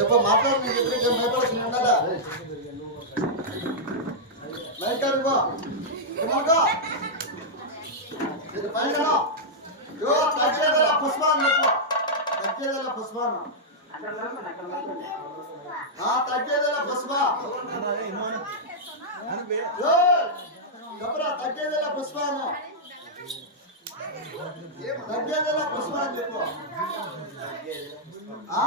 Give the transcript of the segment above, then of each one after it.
చెప్ప మాట్లాడు నీకు ఎదురుగా ఏం భయపడాల్సిన ఉండాలా బయటకు ఏమనుకో ఇది పైన యో తగ్గేదల పుష్పాన్ని చెప్పు తగ్గేదల పుష్పాన్ని ఆ తగ్గేదల పుష్ప యో చెప్పరా తగ్గేదల పుష్పాను తగ్గేదల పుష్ప అని చెప్పు ఆ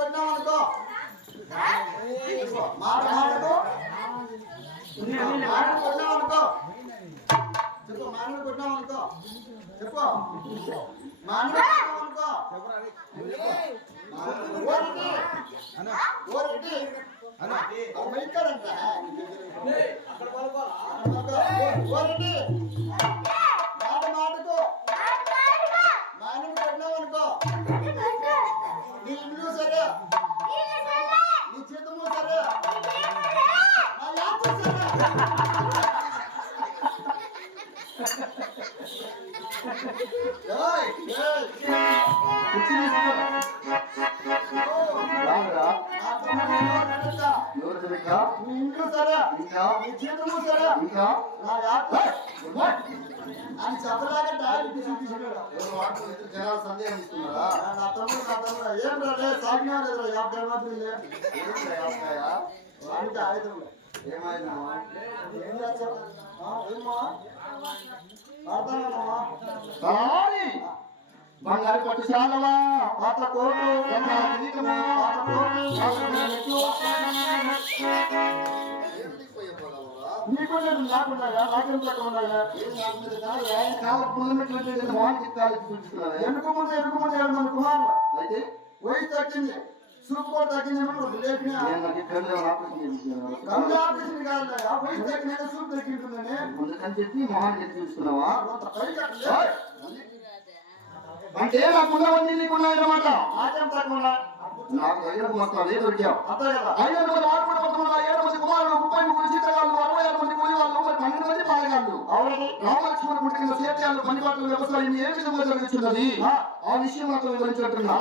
నీ ఇల్లు సరే నీ చేతము సరే నా యాత్ర సరే అని చెప్పలాగా డాడీ జనాలు సందేహం ఇస్తున్నారా నా తమ్ముడు నా తమ్ముడు ఏం రాలే సాగినా లేదు యాభై మాత్రం ఆయుధం లేదు. ఏమైందమ్మా? ఏం చేస్తావు? ఏమ్మా? వాడతానమ్మా కాని బంగారు పట్టు శాలవా పాత కోటు బంగారు కిరీటము పాత కోటు నీకు ఎనుక ముందు ఎనుక ముందు ఏడు మంది కుమారులు అయితే వయసు తగ్గింది సూపు కూడా తగ్గింది లేపిన నేను ఆపరేషన్ చేయించాను. వయసు తగ్గినాక సూపు తగ్గింటుందని అందుకని చెప్పి మొహాన్ని చూస్తున్నావా నీకున్నాయన్నమాట నాకేం తక్కువ నాకు దగ్గర మొత్తం అంతే కదా? ఐదు మంది ఆడుకున్న మొత్తం ఏడు మంది కుమారులు ముప్పై ముగ్గురు సీతగాళ్ళు అరవై ఆరు మంది కూలి వాళ్ళు పన్నెండు మంది అవునండి రామలక్ష్మణ కింద సేత్యాలు పని బట్టలు వ్యవసాయం ఏ విధంగా జరుగుతున్నది? ఆ. విషయం మాత్రం వివరించినట్టున్నా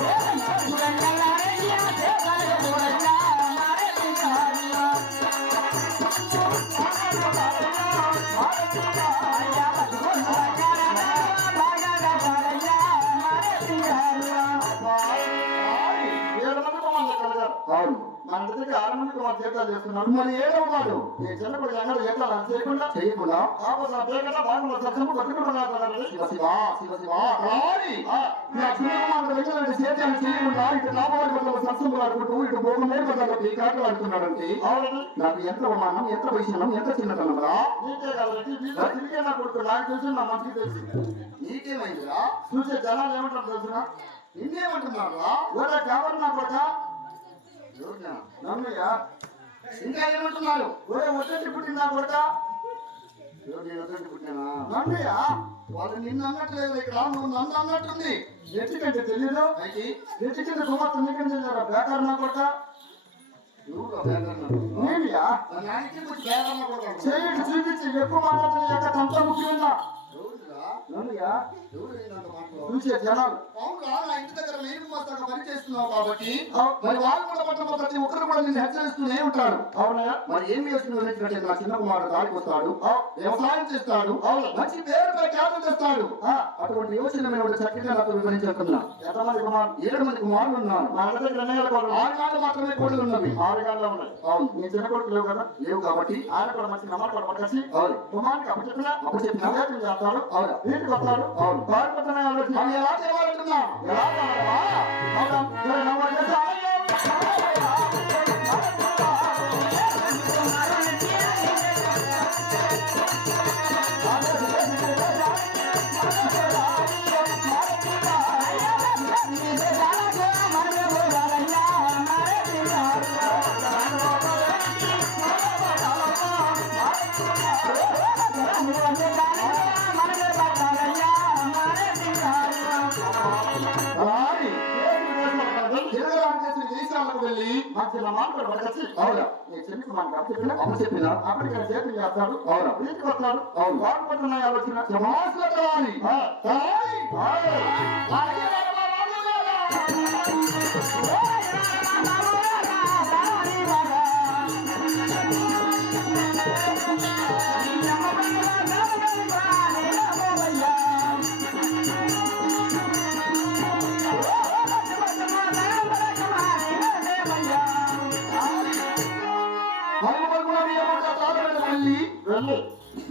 అలాగే చెప్తారండి కుమారులు కలిగారు అవును మన ఇంటి దగ్గర ఆరు మంది కుమారు జీతాలు చేస్తున్నారు మరి ఏడవ వాడు ఈ చిన్నప్పుడు జీతాలు చేయకుండా చేయకుండా కాకపోతే నా పేరు బాగుంది సత్సము కొట్టుకుంటున్నారు శివ శివ శివ శివ రాని వెళ్ళాలంటే సేద్యాలు చేయకుండా ఇటు లాభవారి పట్ల ఆడుకుంటూ ఇటు పట్ల కాటలు ఆడుతున్నాడంటే నాకు ఎంత అవమానం ఎంత వైశాలం ఎంత చిన్నతనం రా? నీకే కాబట్టి వీళ్ళు తిరిగే నా కొడుకు నాకు తెలుసు నా మంచికి తెలుసు నీకేమైందిరా చూసే జనాలు ఏమంటారు తెలుసునా నిన్నేమంటున్నారా ఊరే ఎవరు నా? నమ్మయ్యా? ఇంకా ఏమంటున్నారు? ఒట్టి పుట్టిన నా కొడుక? వదిలిపెట్టి పుట్టానా? నమ్మయ్యా? వాళ్ళు నిన్ను అన్నట్లేదు ఇక్కడ నువ్వు నన్ను అన్నట్టుంది. ఎట్టికంటే తెలియదు అయితే ఎట్టికంటే కుమార్తె నీకంటే తెలియదు బేకారు నా కొడుక. చేయండి చూపించి ఎక్కువ మాట్లాడుతున్న తంత్ర ముఖ్యంగా. చూసే జనాలు అవును ఇంటి దగ్గర పని చేస్తున్నావు కాబట్టి మరి వాళ్ళు కూడా పట్టణ ప్రతి ఒక్కరు కూడా నిన్ను హెచ్చరిస్తూనే ఉంటారు అవునయ్యా మరి ఏం చేస్తున్నావు ఏంటంటే నా చిన్న కుమారుడు దాడికి వస్తాడు వ్యవసాయం చేస్తాడు మంచి పేరుపై ఖ్యాతం చేస్తాడు. అటువంటి యోచన మీద చక్కగా నాకు వివరించుతున్నా ఎంతమంది కుమార్ ఏడు మంది కుమారులు ఉన్నారు. మా కోళ్ళు ఆరు కాళ్ళు మాత్రమే కోళ్ళు ఉన్నవి. ఆరు గంటలు ఉన్నాయి. అవును. నీ చిన్న కొడుకు లేవు కదా? లేవు కాబట్టి ఆయన కూడా మంచి నమ్మకం పట్టుకొచ్చి అవును. కుమార్కి అప్పు చెప్పినా అప్పు చెప్పినా? చేస్తాడు అవును. వీటికి వస్తాడు అవును. பார்ப்பதனால చిన్న కూడా పట్టుకొచ్చి అవునా? నీ చిన్న కుమార్కి అప్పు చెప్పినా అప్పు చెప్పినా అప్పటికి ఆయన చేతులు చేస్తాడు అవునా? వీటికి వస్తాడు అవును. వారి పక్కన ఆలోచన సమాసుల రాని రాని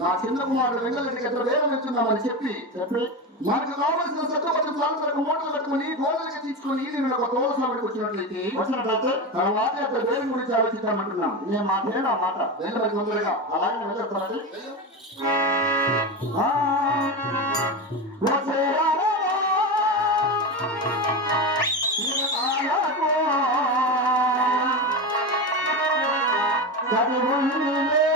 నా చిన్న కుమారుడు వెంగళరెడ్డి గట్ల వేలం వెళ్తున్నామని చెప్పి చెప్పి మనకు కావలసిన సత్తుపట్టు సాయంత్రం మూటలు కట్టుకుని గోడలకి తీసుకుని నేను ఒక తోలసావిడికి వచ్చినట్లయితే వచ్చినట్లయితే తర్వాత అతని వేలం గురించి ఆలోచిద్దామంటున్నాం. నేను మాట? నేను ఆ మాట వెళ్ళమని తొందరగా అలాగే వెళ్ళొస్తానండి ఆ, కదిగుండిలే